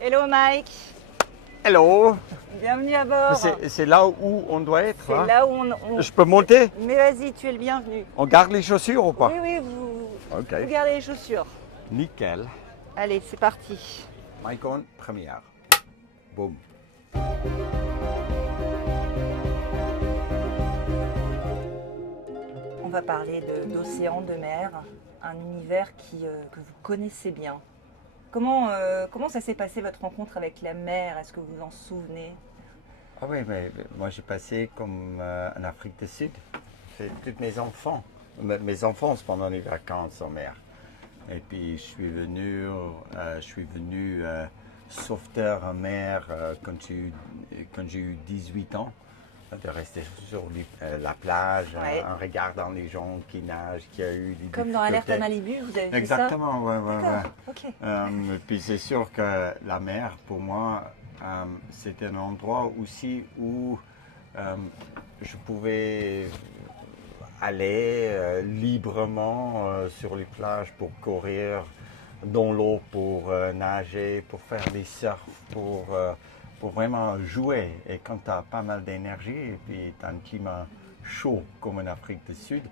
Hello Mike, Hello, bienvenue à bord. c'est là où on doit être. C'est Hein? là où on... Je peux monter? Mais vas-y, tu es le bienvenu. On garde les chaussures ou pas? Oui, oui, vous Ok. gardez les chaussures. Nickel. Allez, c'est parti. Micon, première. Boum. On va parler d'océan, de mer, un univers que vous connaissez bien. Comment ça s'est passé votre rencontre avec la mer? Est-ce que vous vous en souvenez? Ah oui, mais moi j'ai passé comme en Afrique du Sud. C'est tous mes enfants. Mes enfants pendant les vacances en mer. Et puis je suis venu sauveteur en mer quand j'ai eu 18 ans. De rester sur la plage, Ouais. en regardant les gens qui nagent, qui a eu des Comme dans Alerte à difficultés. Malibu, vous avez fait Exactement, ouais, ouais, ça? ouais. D'accord, ok. Et puis c'est sûr que la mer, pour moi, c'est un endroit aussi où je pouvais aller librement sur les plages pour courir dans l'eau, pour nager, pour faire des surfs, pour vraiment jouer. Et quand tu as pas mal d'énergie et puis tu as un climat chaud comme en Afrique du Sud,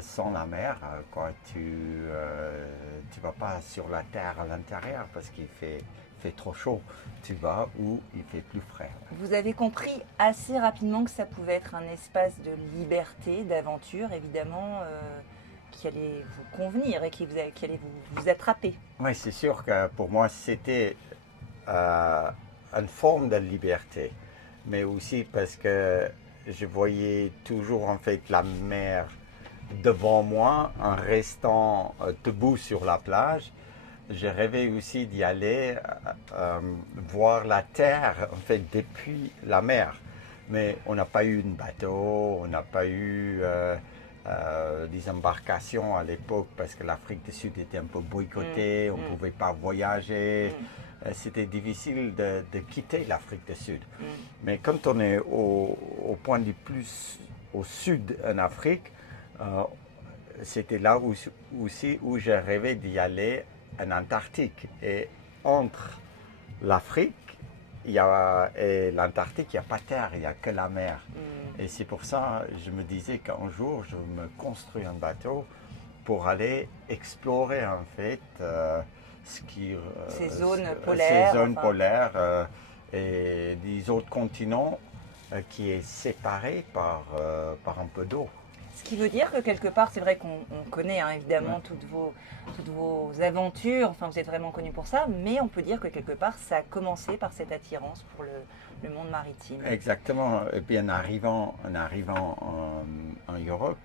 sans la mer, quoi, tu vas pas sur la terre à l'intérieur parce qu'il fait trop chaud. Tu vas où il fait plus frais. Vous avez compris assez rapidement que ça pouvait être un espace de liberté, d'aventure, évidemment, qui allait vous convenir et qui allait vous attraper. Oui, c'est sûr que pour moi, c'était une forme de liberté, mais aussi parce que je voyais toujours en fait la mer devant moi en restant debout sur la plage. Je rêvais aussi d'y aller voir la terre en fait depuis la mer. Mais on n'a pas eu de bateau, on n'a pas eu des embarcations à l'époque parce que l'Afrique du Sud était un peu boycottée, on ne pouvait pas voyager. C'était difficile de quitter l'Afrique du Sud. Mais quand on est au point du plus au sud en Afrique, euh, c'était là aussi où j'ai rêvé d'y aller en Antarctique. Et entre l'Afrique et l'Antarctique, il n'y a pas de terre, il n'y a que la mer. Et c'est pour ça que je me disais qu'un jour, je me construis un bateau pour aller explorer en fait Ces zones polaires. ces zones polaires et des autres continents qui est séparé par un peu d'eau. Ce qui veut dire que quelque part, c'est vrai qu'on connaît évidemment toutes vos aventures, enfin vous êtes vraiment connu pour ça, mais on peut dire que quelque part, ça a commencé par cette attirance pour le monde maritime. Exactement. Et puis en arrivant en Europe,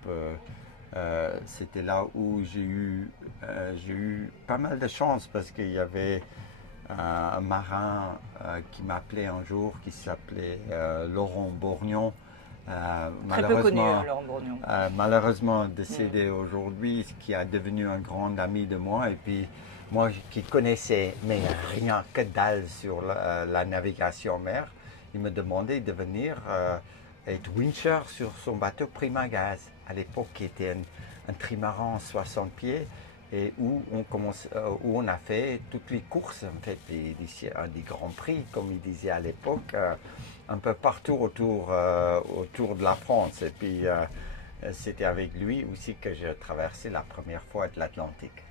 c'était là où j'ai eu pas mal de chance parce qu'il y avait un marin qui m'appelait un jour qui s'appelait Laurent Bourgnon. Très peu connu, Laurent Bourgnon. Malheureusement décédé aujourd'hui, qui a devenu un grand ami de moi. Et puis moi qui connaissais mais rien que dalle sur la navigation en mer, il me demandait de venir être wincher sur son bateau Prima Gaz, à l'époque qui était un trimaran 60 pieds et où on a fait toutes les courses, en fait, des grands prix, comme il disait à l'époque, un peu partout autour de la France. Et puis c'était avec lui aussi que j'ai traversé la première fois de l'Atlantique.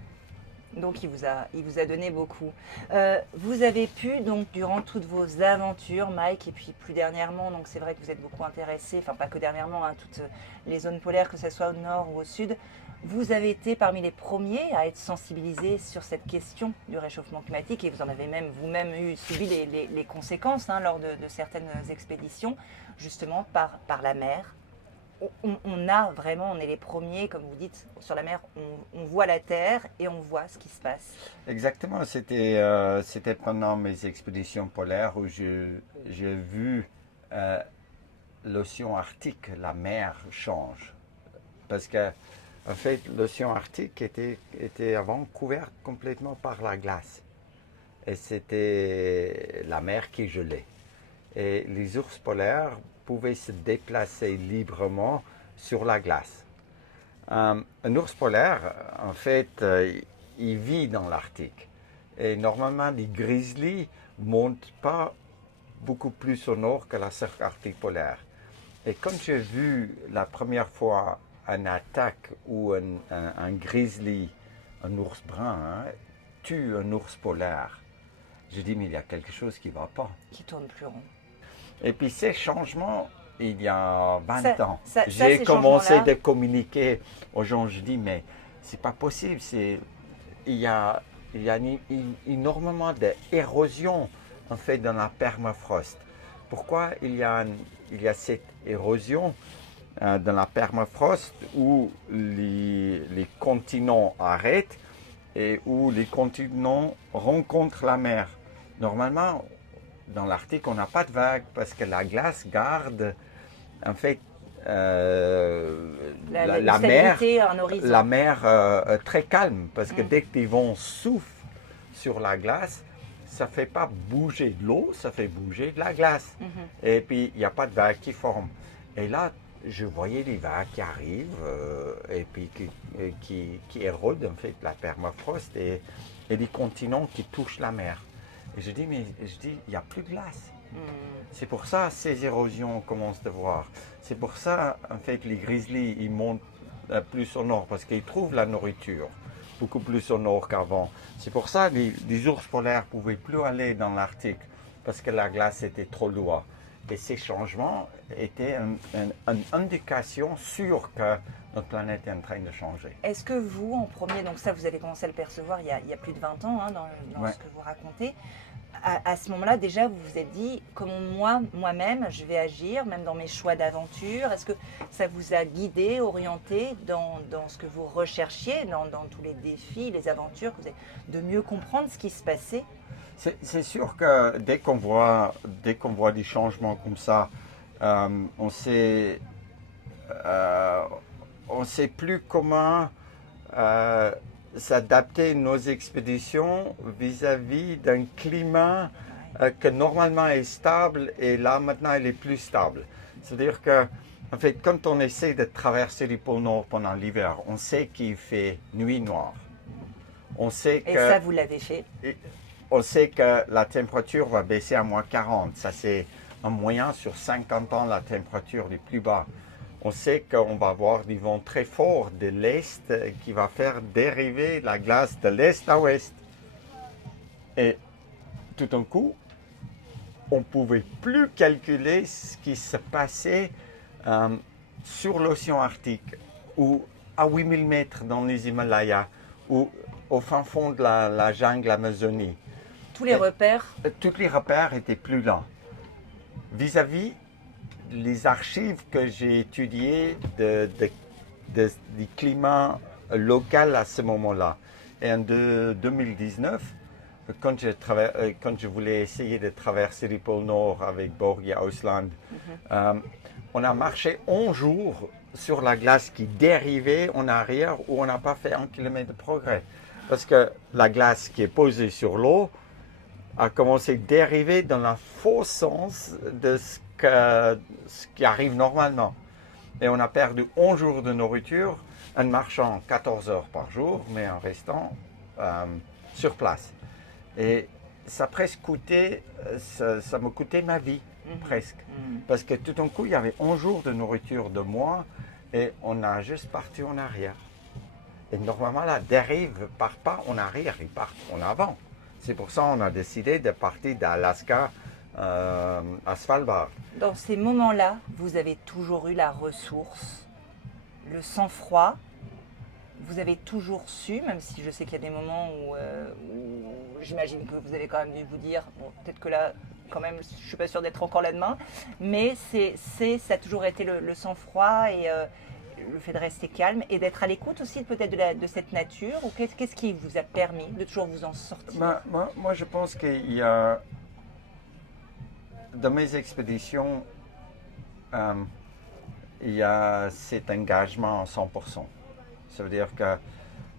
Donc il vous a donné beaucoup. Vous avez pu, donc durant toutes vos aventures, Mike, et puis plus dernièrement, donc c'est vrai que vous êtes beaucoup intéressé, enfin pas que dernièrement, toutes les zones polaires, que ce soit au nord ou au sud, vous avez été parmi les premiers à être sensibilisés sur cette question du réchauffement climatique et vous en avez même vous-même subi les conséquences lors de certaines expéditions, justement par la mer. On est les premiers, comme vous dites, sur la mer, on voit la terre et on voit ce qui se passe. Exactement, c'était pendant mes expéditions polaires où j'ai vu l'océan Arctique, la mer change. Parce que, en fait, l'océan Arctique était avant couvert complètement par la glace. Et c'était la mer qui gelait. Et les ours polaires pouvaient se déplacer librement sur la glace. Un ours polaire, en fait, il vit dans l'Arctique. Et normalement, les grizzlies ne montent pas beaucoup plus au nord que la cercle arctique polaire. Et quand j'ai vu la première fois une attaque où un grizzly, un ours brun, tue un ours polaire, j'ai dit, mais il y a quelque chose qui ne va pas. Qui tourne plus rond. Et puis ces changements, il y a 20 ans, ces j'ai commencé changements-là- de communiquer aux gens. Je dis, mais c'est pas possible. Il y a énormément d'érosion en fait dans la permafrost. Pourquoi il y a cette érosion dans la permafrost où les continents arrêtent et où les continents rencontrent la mer? Normalement, dans l'Arctique, on n'a pas de vagues parce que la glace garde en fait la stabilité, un horizon. la mer très calme, parce que dès que les vents soufflent sur la glace, ça ne fait pas bouger de l'eau, ça fait bouger de la glace. Et puis, il n'y a pas de vagues qui forment. Et là, je voyais les vagues qui arrivent et puis qui érodent en fait la permafrost et les continents qui touchent la mer. Et je dis, il n'y a plus de glace. C'est pour ça que ces érosions commencent à voir. C'est pour ça, en fait, les grizzlies, ils montent plus au nord parce qu'ils trouvent la nourriture beaucoup plus au nord qu'avant. C'est pour ça que les ours polaires ne pouvaient plus aller dans l'Arctique parce que la glace était trop lourde. Et ces changements étaient une indication sûre que notre planète est en train de changer. Est-ce que vous, en premier, donc ça vous avez commencé à le percevoir il y a plus de 20 ans dans Ouais. ce que vous racontez, à ce moment-là déjà vous vous êtes dit comment moi-même je vais agir, même dans mes choix d'aventure? Est-ce que ça vous a guidé, orienté dans ce que vous recherchiez, dans tous les défis, les aventures, que vous avez, de mieux comprendre ce qui se passait? C'est sûr que dès qu'on voit des changements comme ça, on sait plus comment s'adapter nos expéditions vis-à-vis d'un climat que normalement est stable et là maintenant il est plus stable. C'est-à-dire que en fait, quand on essaie de traverser les pôles Nord pendant l'hiver, on sait qu'il fait nuit noire. On sait Et que ça vous l'avez fait? on sait que la température va baisser à moins 40. Ça, c'est en moyen sur 50 ans la température les plus bas. On sait qu'on va avoir des vents très forts de l'Est qui va faire dériver la glace de l'Est à l'Ouest. Et tout d'un coup, on ne pouvait plus calculer ce qui se passait sur l'océan Arctique ou à 8000 mètres dans les Himalayas ou au fin fond de la jungle Amazonie. Tous les repères? Tous les repères étaient plus lents. Vis-à-vis les archives que j'ai étudiées du climat local à ce moment-là. Et en 2019, quand je voulais essayer de traverser les pôles Nord avec Borg et Ausland, on a marché 11 jours sur la glace qui dérivait en arrière où on n'a pas fait 1 kilomètre de progrès. Parce que la glace qui est posée sur l'eau a commencé à dériver dans le faux sens de ce qui arrive normalement. Et on a perdu 11 jours de nourriture en marchant 14 heures par jour, mais en restant sur place. Et ça presque coûtait, ça me coûtait ma vie, presque. Parce que tout d'un coup, il y avait 11 jours de nourriture de moins et on a juste parti en arrière. Et normalement, la dérive ne part pas en arrière, il part en avant. C'est pour ça qu'on a décidé de partir d'Alaska à Svalbard. Dans ces moments-là, vous avez toujours eu la ressource, le sang-froid. Vous avez toujours su, même si je sais qu'il y a des moments où j'imagine que vous avez quand même dû vous dire, bon, peut-être que là, quand même, je ne suis pas sûre d'être encore là demain, mais ça a toujours été le sang-froid et le fait de rester calme et d'être à l'écoute aussi peut-être de cette nature, ou qu'est-ce qui vous a permis de toujours vous en sortir? Moi, je pense qu'il y a, dans mes expéditions, il y a cet engagement à 100%. Ça veut dire que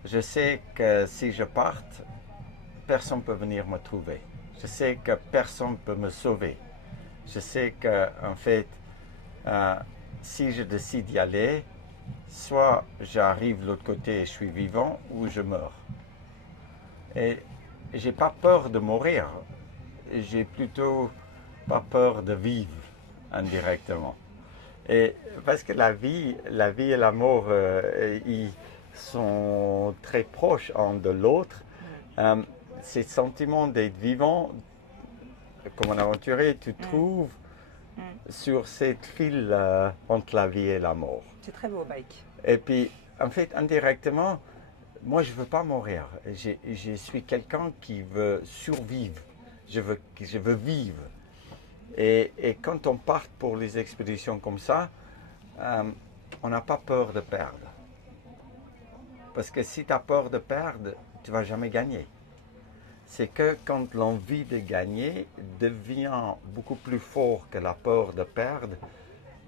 je sais que si je parte, personne ne peut venir me trouver. Je sais que personne ne peut me sauver. Je sais que, en fait, si je décide d'y aller, soit j'arrive de l'autre côté et je suis vivant, ou je meurs. Et j'ai pas peur de mourir. J'ai plutôt pas peur de vivre indirectement. Et parce que la vie et la mort, ils sont très proches un de l'autre. Ce sentiment d'être vivant, comme un aventurier, tu trouves sur cette fil entre la vie et la mort. C'est très beau, Mike. Et puis, en fait, indirectement, moi, je ne veux pas mourir. Je suis quelqu'un qui veut survivre. Je veux vivre. Et quand on part pour les expéditions comme ça, on n'a pas peur de perdre. Parce que si tu as peur de perdre, tu ne vas jamais gagner. C'est que quand l'envie de gagner devient beaucoup plus fort que la peur de perdre,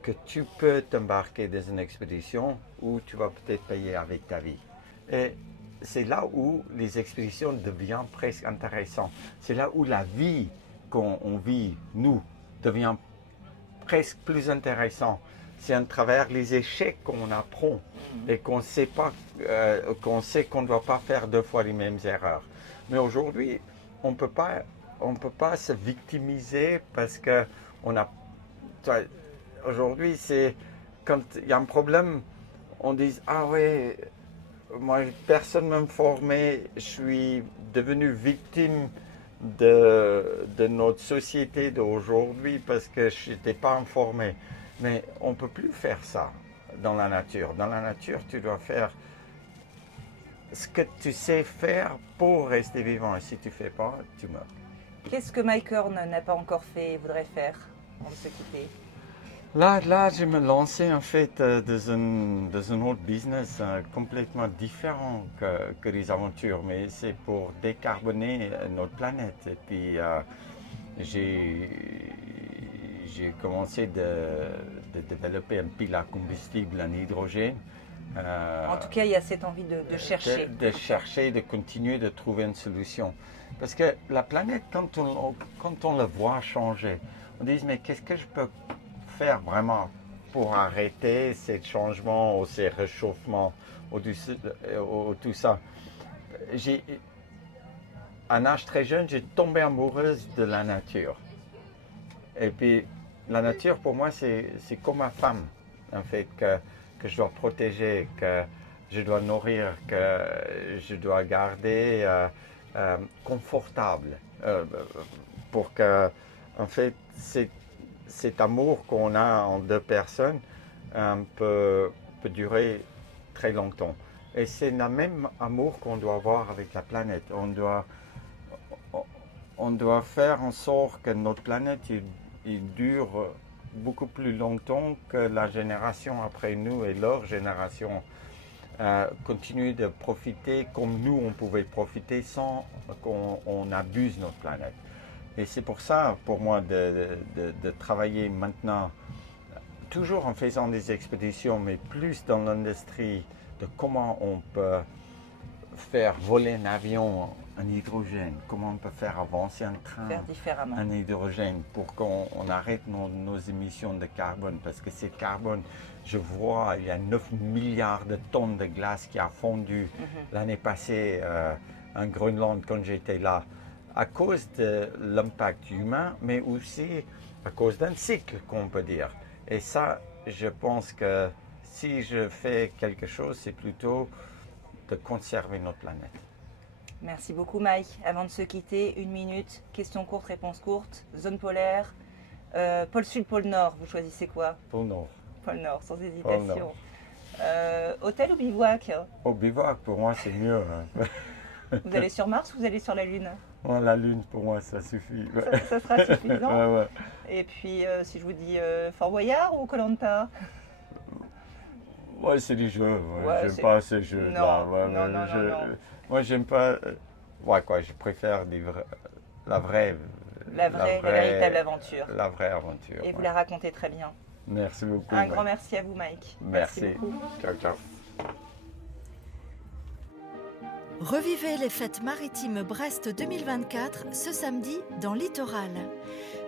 que tu peux t'embarquer dans une expédition où tu vas peut-être payer avec ta vie. Et c'est là où les expéditions deviennent presque intéressantes. C'est là où la vie qu'on vit, nous, devient presque plus intéressante. C'est à travers les échecs qu'on apprend et qu'on sait qu'on ne doit pas faire 2 fois les mêmes erreurs. Mais aujourd'hui, on ne peut pas se victimiser parce que aujourd'hui, c'est quand il y a un problème, on dit ah ouais, moi personne ne m'a formé, je suis devenu victime de notre société d'aujourd'hui parce que je n'étais pas informé. Mais on ne peut plus faire ça dans la nature. Dans la nature, tu dois faire ce que tu sais faire pour rester vivant. Et si tu ne fais pas, tu meurs. Qu'est-ce que Mike Horn n'a pas encore fait et voudrait faire avant de se quitter? Là, je me lançais en fait dans un autre business complètement différent que les aventures, mais c'est pour décarboner notre planète. Et puis, j'ai commencé de développer un pile à combustible en hydrogène. En tout cas, il y a cette envie de chercher. De chercher, de continuer de trouver une solution. Parce que la planète, quand on la voit changer, on dit mais qu'est-ce que je peux faire vraiment pour arrêter ces changements ou ces réchauffements ou tout ça. À un âge très jeune, j'ai tombé amoureuse de la nature. Et puis, la nature, pour moi, c'est comme ma femme, en fait, que je dois protéger, que je dois nourrir, que je dois garder confortable. Pour que, en fait, cet amour qu'on a en 2 personnes peut durer très longtemps. Et c'est le même amour qu'on doit avoir avec la planète. On doit faire en sorte que notre planète il dure beaucoup plus longtemps que la génération après nous et leur génération continue de profiter comme nous on pouvait profiter sans qu'on abuse notre planète. Et c'est pour ça, pour moi, de travailler maintenant, toujours en faisant des expéditions, mais plus dans l'industrie de comment on peut faire voler un avion en hydrogène, comment on peut faire avancer un train en hydrogène pour qu'on arrête nos émissions de carbone. Parce que c'est carbone, je vois, il y a 9 milliards de tonnes de glace qui a fondu l'année passée en Groenland quand j'étais là. À cause de l'impact humain, mais aussi à cause d'un cycle, qu'on peut dire. Et ça, je pense que si je fais quelque chose, c'est plutôt de conserver notre planète. Merci beaucoup, Mike. Avant de se quitter, 1 minute, question courte, réponse courte. Zone polaire, pôle sud, pôle nord, vous choisissez quoi? Pôle nord. Pôle nord, sans hésitation. Hôtel ou bivouac? Au bivouac, pour moi, c'est mieux. Vous allez sur Mars ou vous allez sur la Lune? La Lune, pour moi, ça suffit. Ça sera suffisant. Ouais. Et puis, si je vous dis Fort Boyard ou Koh-Lanta? Ouais, c'est du jeu. J'aime pas ces jeux-là. Non. Moi, j'aime pas. Je préfère la vraie, la véritable aventure. La vraie aventure. Et vous la racontez très bien. Merci beaucoup. Un grand merci à vous, Mike. Merci beaucoup. Ciao. Revivez les fêtes maritimes Brest 2024 ce samedi dans Littoral.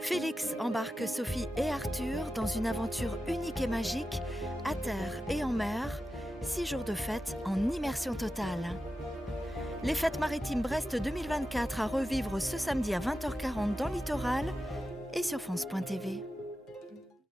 Félix embarque Sophie et Arthur dans une aventure unique et magique, à terre et en mer, 6 jours de fête en immersion totale. Les Fêtes Maritimes Brest 2024 à revivre ce samedi à 20h40 dans Littoral et sur France.tv.